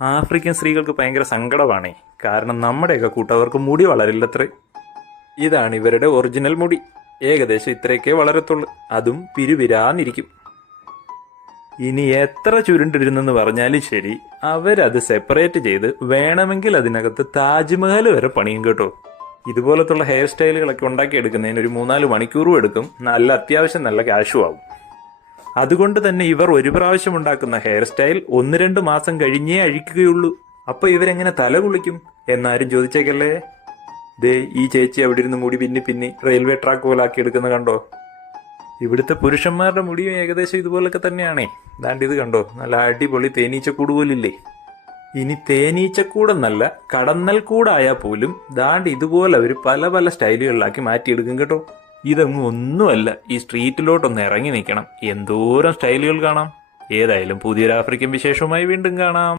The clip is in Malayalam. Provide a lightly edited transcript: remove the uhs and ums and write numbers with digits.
ആഫ്രിക്കൻ സ്ത്രീകൾക്ക് ഭയങ്കര സങ്കടമാണേ. കാരണം നമ്മുടെയൊക്കെ കൂട്ടവർക്ക് മുടി വളരില്ലത്രേ. ഇതാണ് ഇവരുടെ ഒറിജിനൽ മുടി. ഏകദേശം ഇത്രയൊക്കെ വളരത്തുള്ളൂ. അതും പിരുപിരാന്നിരിക്കും. ഇനി എത്ര ചുരുണ്ടിരുന്നെന്ന് പറഞ്ഞാലും ശരി, അവരത് സെപ്പറേറ്റ് ചെയ്ത് വേണമെങ്കിൽ അതിനകത്ത് താജ്മഹൽ വരെ പണിയും കേട്ടോ. ഇതുപോലത്തുള്ള ഹെയർ സ്റ്റൈലുകളൊക്കെ ഉണ്ടാക്കിയെടുക്കുന്നതിന് ഒരു 3-4 മണിക്കൂറും എടുക്കും. അത്യാവശ്യം നല്ല ക്യാഷും ആവും. അതുകൊണ്ട് തന്നെ ഇവർ ഒരു പ്രാവശ്യം ഉണ്ടാക്കുന്ന ഹെയർ സ്റ്റൈൽ 1-2 മാസം കഴിഞ്ഞേ അഴിക്കുകയുള്ളൂ. അപ്പൊ ഇവരെങ്ങനെ തല കുളിക്കും എന്നാരും ചോദിച്ചേക്കല്ലേ. ദേ ഈ ചേച്ചി അവിടെ ഇരുന്ന് മുടി പിന്നി റെയിൽവേ ട്രാക്ക് പോലെ ആക്കി എടുക്കുന്ന കണ്ടോ. ഇവിടുത്തെ പുരുഷന്മാരുടെ മുടിയും ഏകദേശം ഇതുപോലൊക്കെ തന്നെയാണേ. ദാണ്ട് ഇത് കണ്ടോ, നല്ല അടിപൊളി തേനീച്ചക്കൂട് പോലില്ലേ. ഇനി തേനീച്ചക്കൂടെന്നല്ല, കടന്നൽ കൂടായാൽ പോലും ദാണ്ട് ഇതുപോലെ അവർ പല പല സ്റ്റൈലുകളിലാക്കി മാറ്റിയെടുക്കും കേട്ടോ. ഇതൊന്നും ഒന്നുമല്ല, ഈ സ്ട്രീറ്റിലോട്ടൊന്ന് ഇറങ്ങി നിൽക്കണം, എന്തോരം സ്റ്റൈലുകൾ കാണാം. ഏതായാലും പുതിയൊരു ആഫ്രിക്കൻ വിശേഷവുമായി വീണ്ടും കാണാം.